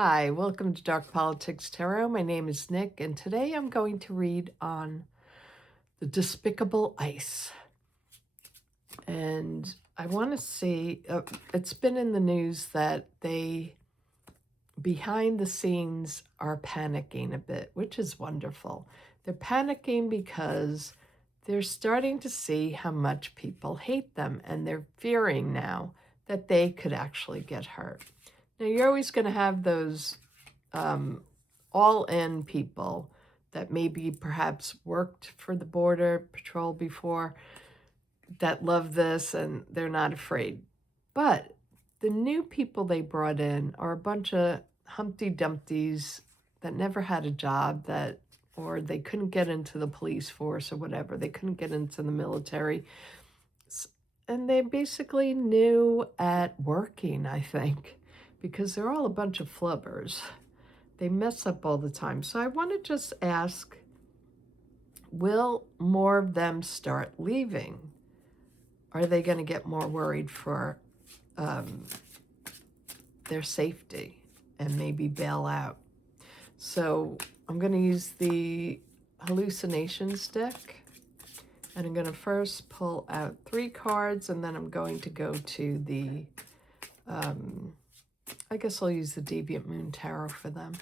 Hi, welcome to Dark Politics Tarot. My name is Nick, and today I'm going to read on the despicable ice. And I want to see, it's been in the news that they, behind the scenes, are panicking a bit, which is wonderful. They're panicking because they're starting to see how much people hate them, and they're fearing now that they could actually get hurt. Now, you're always going to have those all-in people that maybe perhaps worked for the Border Patrol before that love this and they're not afraid. But the new people they brought in are a bunch of Humpty Dumptys that never had a job, or they couldn't get into the police force or whatever. They couldn't get into the military. And they're basically new at working, I think, because they're all a bunch of flubbers. They mess up all the time. So I want to just ask, will more of them start leaving? Are they going to get more worried for their safety and maybe bail out? So I'm going to use the Hallucinations deck. And I'm going to first pull out 3 cards, and then I'm going to go to the, I guess I'll use the Deviant Moon Tarot for them.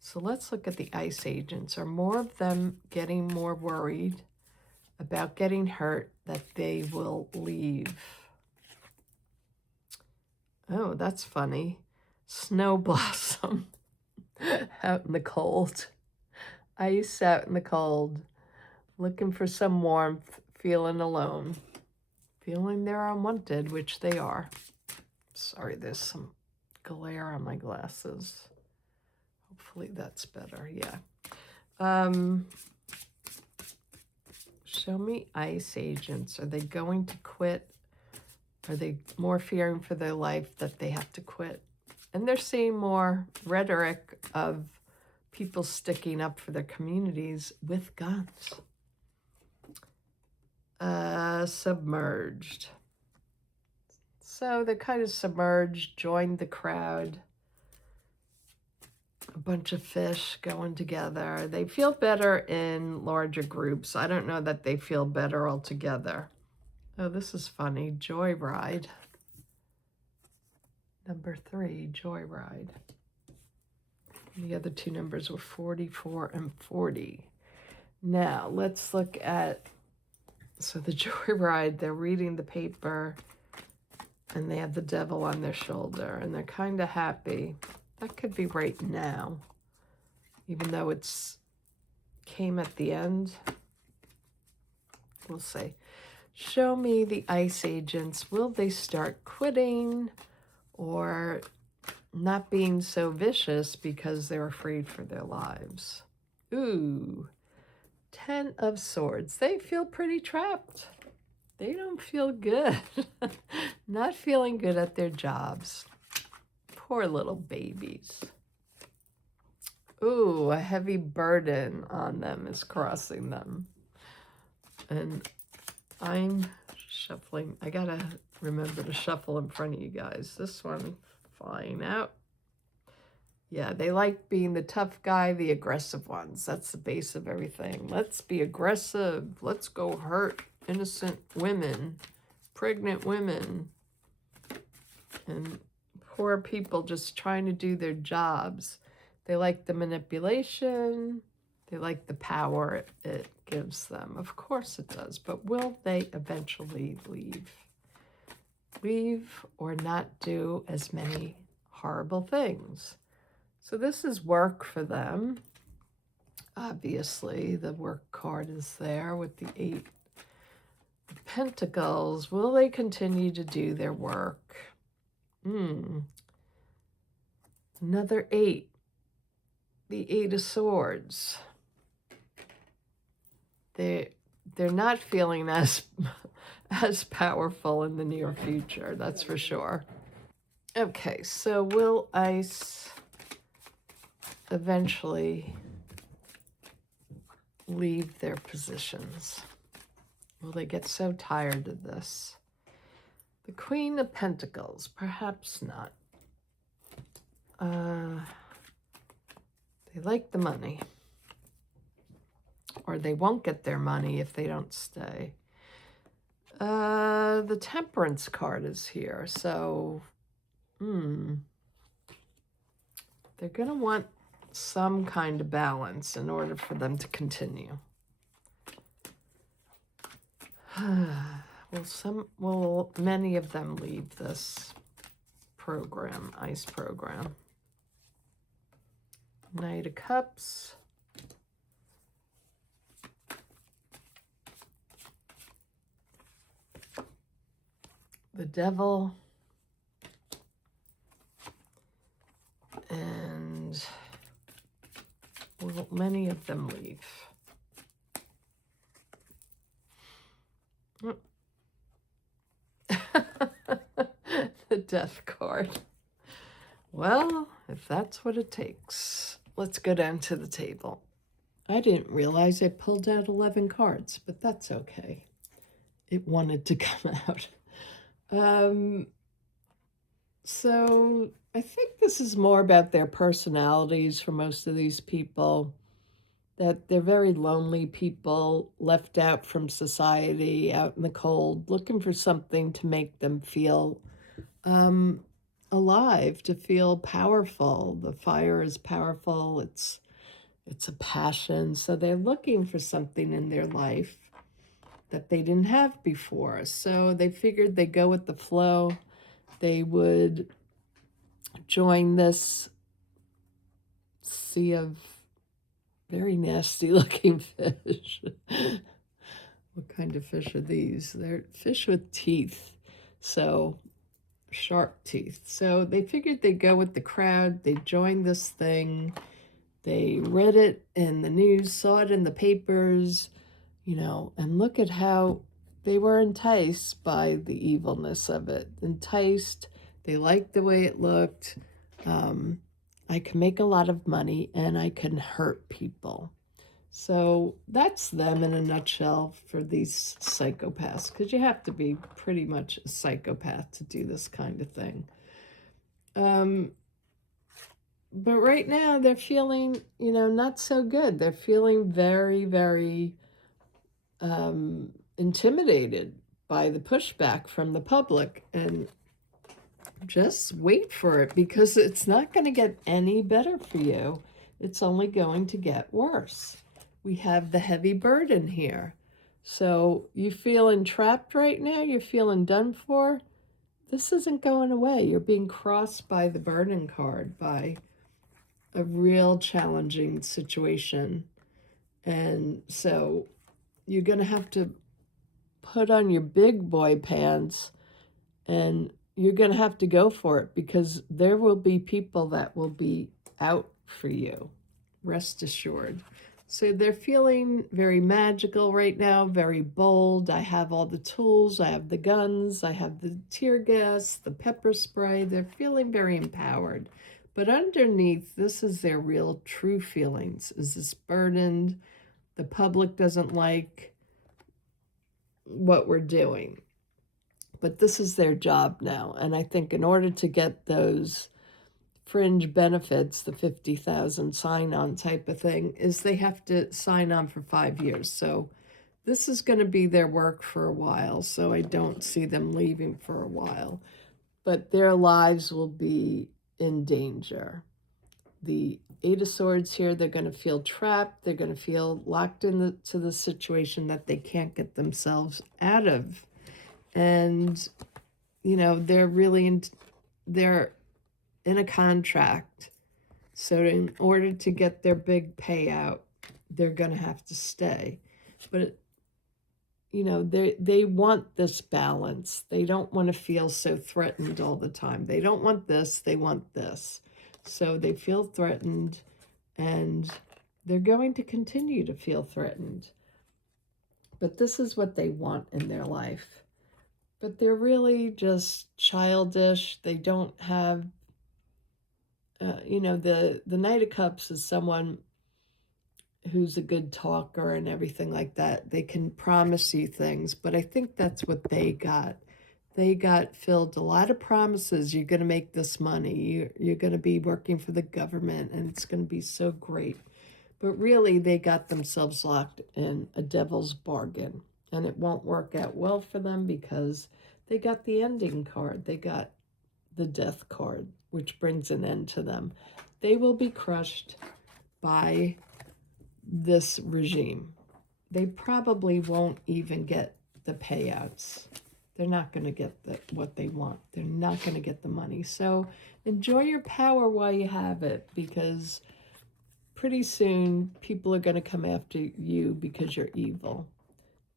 So let's look at the ice agents. Are more of them getting more worried about getting hurt that they will leave? Oh, that's funny. Snow blossom out in the cold. Ice out in the cold. Looking for some warmth, feeling alone, feeling they're unwanted, which they are. Sorry, there's some glare on my glasses. Hopefully that's better, yeah. Show me ice agents. Are they going to quit? Are they more fearing for their life that they have to quit? And they're seeing more rhetoric of people sticking up for their communities with guns. Submerged. So they're kind of submerged, joined the crowd. A bunch of fish going together. They feel better in larger groups. I don't know that they feel better altogether. Oh, this is funny. Joyride. Number 3, Joyride. The other 2 numbers were 44 and 40. Now, let's look at, so the Joyride, they're reading the paper, and they have the devil on their shoulder, and they're kind of happy. That could be right now, even though it's came at the end. We'll see. Show me the ice agents. Will they start quitting or not being so vicious because they're afraid for their lives? Ooh, 10 of Swords. They feel pretty trapped. They don't feel good. Not feeling good at their jobs. Poor little babies. Ooh, a heavy burden on them is crossing them. And I'm shuffling. I gotta remember to shuffle in front of you guys. This one flying out. Yeah, they like being the tough guy, the aggressive ones. That's the base of everything. Let's be aggressive. Let's go hurt innocent women, pregnant women, and poor people just trying to do their jobs. They like the manipulation. They like the power it gives them. Of course it does. But will they eventually leave? Leave or not do as many horrible things? So this is work for them. Obviously, the work card is there with the 8 of Pentacles. Will they continue to do their work? Another 8. The 8 of Swords. They're not feeling as powerful in the near future, that's for sure. Okay, so will ice eventually leave their positions? Will they get so tired of this? The Queen of Pentacles, perhaps not. They like the money. Or they won't get their money if they don't stay. The Temperance card is here. So, they're going to want some kind of balance in order for them to continue. Many of them leave this program, ICE program. Knight of Cups. The Devil. And many of them leave. The Death card. Well, if that's what it takes. Let's go down to the table. I didn't realize I pulled out 11 cards, but that's okay. It wanted to come out. So I think this is more about their personalities for most of these people, that they're very lonely people, left out from society, out in the cold, looking for something to make them feel alive, to feel powerful. The fire is powerful. It's a passion. So they're looking for something in their life that they didn't have before. So they figured they'd go with the flow. They would join this sea of very nasty looking fish. What kind of fish are these? They're fish with teeth. So sharp teeth. So they figured they'd go with the crowd. They joined this thing. They read it in the news, saw it in the papers, and look at how they were enticed by the evilness of it. Enticed. They liked the way it looked. I can make a lot of money and I can hurt people. So that's them in a nutshell for these psychopaths, because you have to be pretty much a psychopath to do this kind of thing. But right now they're feeling, not so good. They're feeling very, very intimidated by the pushback from the public. And just wait for it, because it's not going to get any better for you. It's only going to get worse. We have the heavy burden here. So you feeling trapped right now? You're feeling done for? This isn't going away. You're being crossed by the burden card, by a real challenging situation. And so you're going to have to put on your big boy pants, and you're going to have to go for it, because there will be people that will be out for you. Rest assured. So they're feeling very magical right now, very bold. I have all the tools. I have the guns. I have the tear gas, the pepper spray. They're feeling very empowered. But underneath, this is their real true feelings. Is this burdened? The public doesn't like what we're doing. But this is their job now. And I think in order to get those fringe benefits, the 50,000 sign-on type of thing, is they have to sign on for 5 years. So this is going to be their work for a while. So I don't see them leaving for a while. But their lives will be in danger. The Eight of Swords here, they're going to feel trapped. They're going to feel locked into the situation that they can't get themselves out of. And, they're really they're in a contract. So in order to get their big payout, they're going to have to stay. But, they want this balance. They don't want to feel so threatened all the time. They don't want this. They want this. So they feel threatened, and they're going to continue to feel threatened. But this is what they want in their life. But they're really just childish. They don't have, the Knight of Cups is someone who's a good talker and everything like that. They can promise you things, but I think that's what they got. They got filled a lot of promises. You're going to make this money. You're going to be working for the government, and it's going to be so great. But really, they got themselves locked in a devil's bargain. And it won't work out well for them because they got the ending card. They got the death card, which brings an end to them. They will be crushed by this regime. They probably won't even get the payouts. They're not going to get what they want. They're not going to get the money. So enjoy your power while you have it, because pretty soon people are going to come after you because you're evil.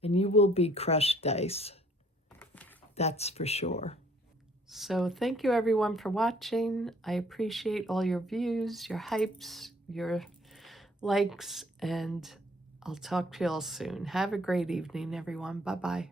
And you will be crushed dice. That's for sure. So thank you everyone for watching. I appreciate all your views, your hypes, your likes, and I'll talk to you all soon. Have a great evening, everyone. Bye-bye.